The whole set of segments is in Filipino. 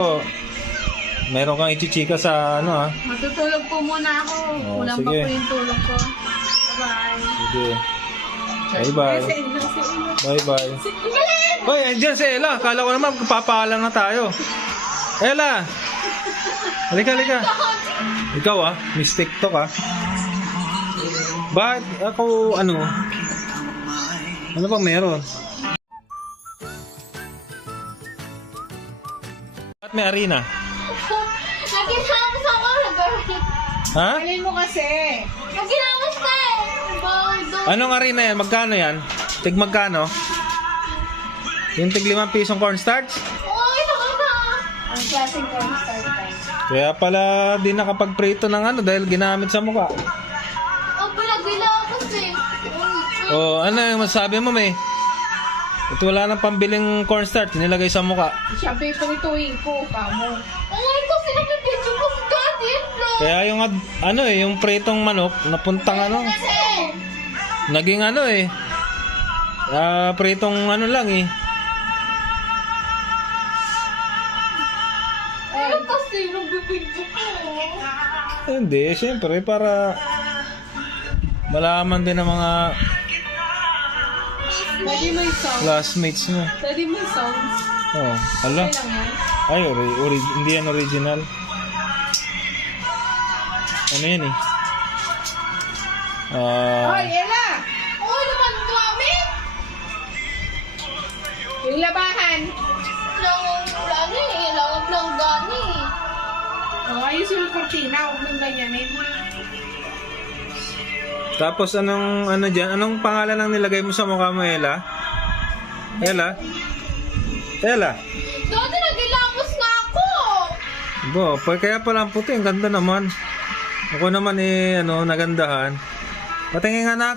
Oh, meron kang ichichika sa ano ha? Matutulog po muna ako. Oh, Kulang pa sige. po yung tulog ko. Bye-bye. Sige. Bye-bye. Bye-bye. Hoy, andyan si Ella. Kala ko naman papaalam na tayo. Ella! Halika, halika. Ikaw Miss TikTok Bakit ako ano? Ano bang meron? Bakit may arena? Nagkinamos ako. Ha? Alin mo kasi. Nagkinamos ka eh. Bawal doon. Anong arena yan? Magkano yan? Tig magkano? Yung tig 5 pisong cornstarch? Uy, nakaka. Ang klaseng cornstarch tayo. Kaya pala di nakapagprito ng ano dahil ginamit sa mukha. Ang bilagila kasi. O ano yung masabi mo, May? Ito wala nang pambiling cornstarch, nilagay sa mukha. Siyempre ituloy ko. Kamo. Uy, kasi nakipidyo ko si Daddy. Kaya yung yung pritong manok, napuntang Kasi. naging pritong lang Ano kasi nagbibidyo ko? Hindi, siyempre para malaman din ng mga Pwede mo yung sound. classmates mo. Pwede mo yung sounds. Oh, hala. Okay lang yan. Ay, hindi yan original. Ano yan Hoy, Ella! Uy, naman dami. Yung labahan. Langag lang gani. Ayos yung kortina. Huwag mong ganyanin. Tapos anong pangalan ang nilagay mo sa mukha mo, Ella? Ella? Ella? Daddy, nagilamos nga ako. Kaya pala ang puti, ang ganda naman. Ako naman nagandahan. Patingin anak.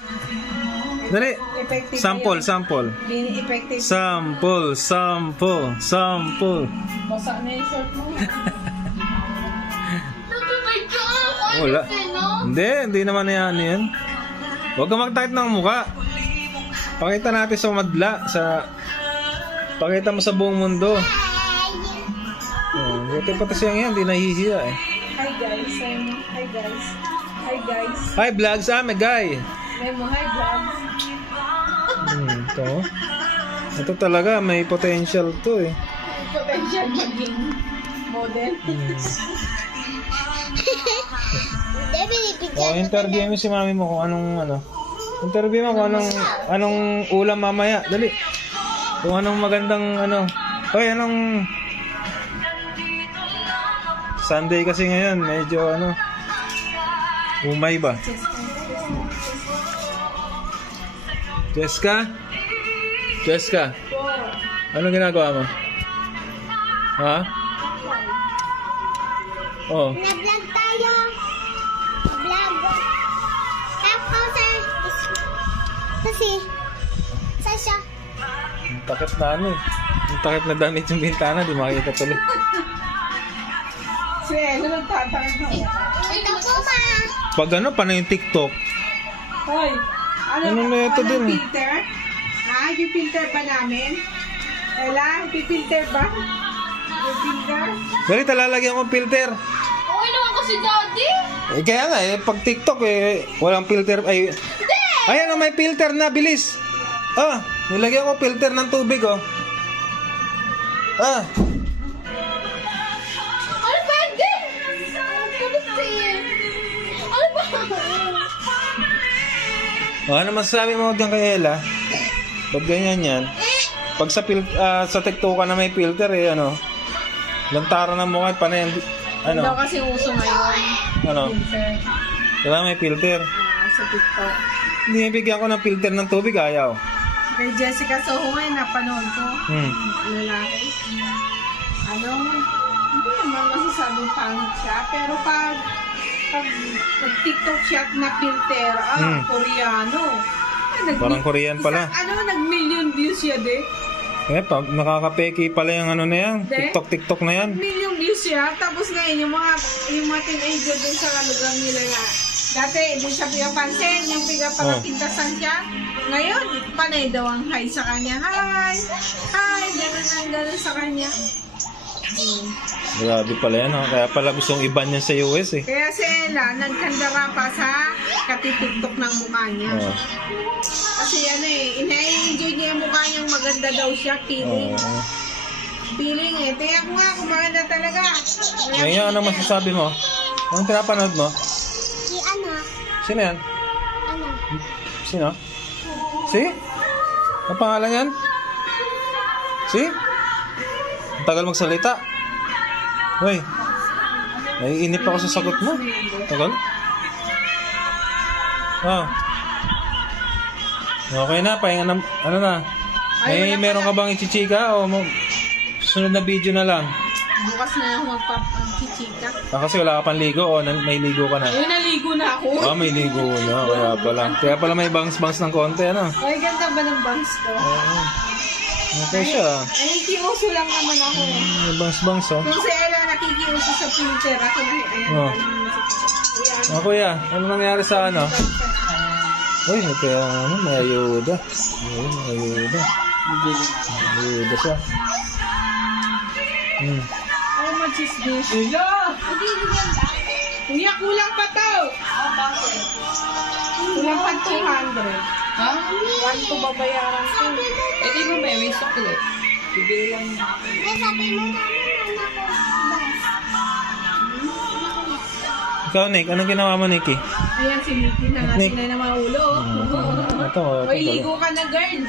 Dali. Effective Sample. Hindi effective. Sample. Basa na yung short mo. Nagpipidyo ako. Wala. No? Hindi naman yan. Huwag ka mag-type ng mukha. Pakita natin sa madla, pakita mo sa buong mundo. Buti pa kasi yan, hindi nahihiya eh. Hi guys. Hi guys. Hi guys. Hi vlogs, may guy. Memo, hi vlogs. Ito talaga, may potential to eh. Potential maging model. Interview mo si mami mo kung interview mo kung anong ulam mamaya. Dali. Kung anong magandang Hoy, anong Sunday kasi ngayon, medyo umay ba? Jessica? Ano ginagawa mo? Ha? Oh. Na-vlog tayo. Vlog. Tapos kasi Sasha. Ang takip na Ang takip na damit yung bintana, di makikita tuloy. Si Ella nagtatakot na. Ito po ma. Pag panay yung TikTok, Hoy, Ano na ito din? Filter? Yung filter ba namin? Ella, filter ba? Yung filter? dali talalagyan ko filter. Okay naman kasi Daddy. Kaya nga pag TikTok walang filter ayan may filter na, bilis. Nilagyan ko filter ng tubig Ano pwede? Ano ba? Ano masasabi mo dyan kay Ella? Pag ganyan yan, pag sa TikTok ka na may filter lantaran ng mukha panay Daw kasi uso ngayon. Filter. wala may filter. Sa TikTok. Hindi bigyan ko ng filter ng tubig, ayaw. Kay Jessica Soho ngayon, napanood ko. Lalaki. Hindi naman masasabing pangit siya. Pero pag TikTok siya na filter, Koreano. Parang Korean pala. Nag-million views siya, Pag nakakapeki pala yung na yan. TikTok na yan. Million views siya. Tapos ngayon, yung mga teenager dun sa lugar nila na dati, hindi siya pinapansin. Yung pinapintasan siya. Ngayon, panay daw ang hi sa kanya. Hi! Ganun sa kanya. Grabe pala yan, oh. Kaya pala gustong iban yan sa US eh. Kaya si Ella, nagkandara pa sa katitiktok ng mukha niya. Oh. Kasi ano eh, ina-enjoy niya yung mukha niyang maganda daw siya, feeling. Oh. Feeling eh. Tingnan ko nga kung maganda talaga. Ngayon, ano masasabi mo? Anong pinapanood mo? Si ano? Sino yan? Ano? Sino? Si? Ang pangalan yan? Si? Ang tagal magsalita. Uy, naiinip ako sa sagot mo. Tagal? Oh. Okay na, pahinga na. Ano na? Meron ka bang ichichika o sunod na video na lang? Bukas na ako magpapachichika. Kasi wala ka pang ligo o may ligo ka na? Ayun, naligo na ako. May ligo na. Kaya pala may bangs-bangs ng konti, ano? Ay, ganda ba ng bangs ko? Oo. Okay siya. Ay, kiuso lang naman ako. May bangs-bangs, oh. Kung si Ella nakikiuso sa filter, ako na, ayan. Oh. Ayan. Kuya, ano nangyari sa ano? Uy, kaya ano, may ayuda. May ayuda. May ayuda siya. How much is this? Ella! Kuya, kulang pa to! Kulang pa 200. Ha? 1 to babayaran ko. Eh, di mo may waste ako eh. Bibili lang niya. May sabi mo namin Ikaw, Nick, anong ginawa mo, Nicky? Ayan, si Nicky na Nick. natin na namaulo. Ito, Oy, ligo ka na, girl.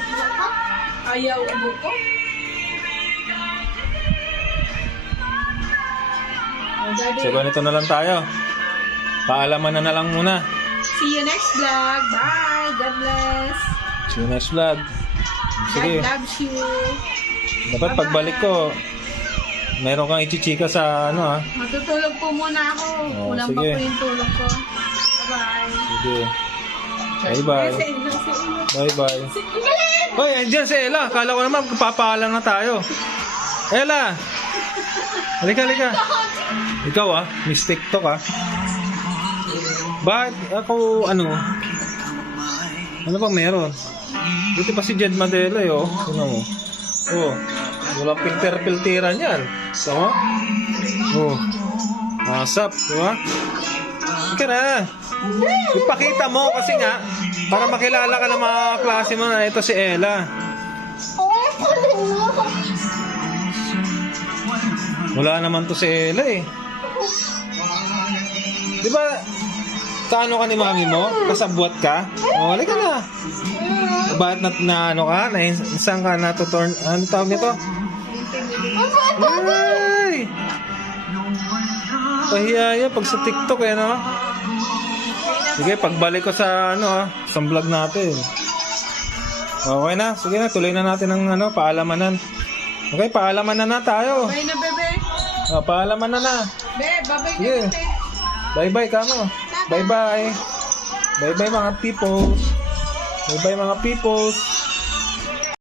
Ayaw mo ko. Oh, daddy. So, ganito na lang tayo. Paalaman na lang muna. See you next vlog. Bye. God bless. See you next vlog. Sige. God loves you. Dapat pagbalik ko, meron kang ichichika sa ano, ha? Matutulog po muna ako. Oh, Kulang pa sige. po yung tulog ko. Bye-bye. Sige. Bye-bye. Sa inyo, sa inyo. Bye-bye. Hoy, andyan si Ella. Kala ko naman papaalam na tayo. Ella! Halika. Ikaw, Miss TikTok, Bakit ako, ano bang meron? Dito pa si Jed Madela, Ano mo? Walang filter-filteran yan. Sama? Asap, di ba? Ika na. Ipakita mo kasi nga, para makilala ka ng mga klase mo na ito si Ella. Wala naman to si Ella eh. Di ba, kaano ka ni mami mo? Kasabwat ka? Halika na. Bakit na ano ka? Saan ka natuturn? Ano tawag nito? Ay! Pahiyaya pag sa TikTok no? Sige, pagbalik ko sa sa vlog natin. Okay na, sige na, tuloy na natin ang paalamanan. Okay, paalaman na tayo. Bye na, bebe. Paalaman na. Be, babay ka Yeah. bebe. Bye-bye kamo. Bye-bye. Bye-bye mga peoples. Bye-bye mga peoples.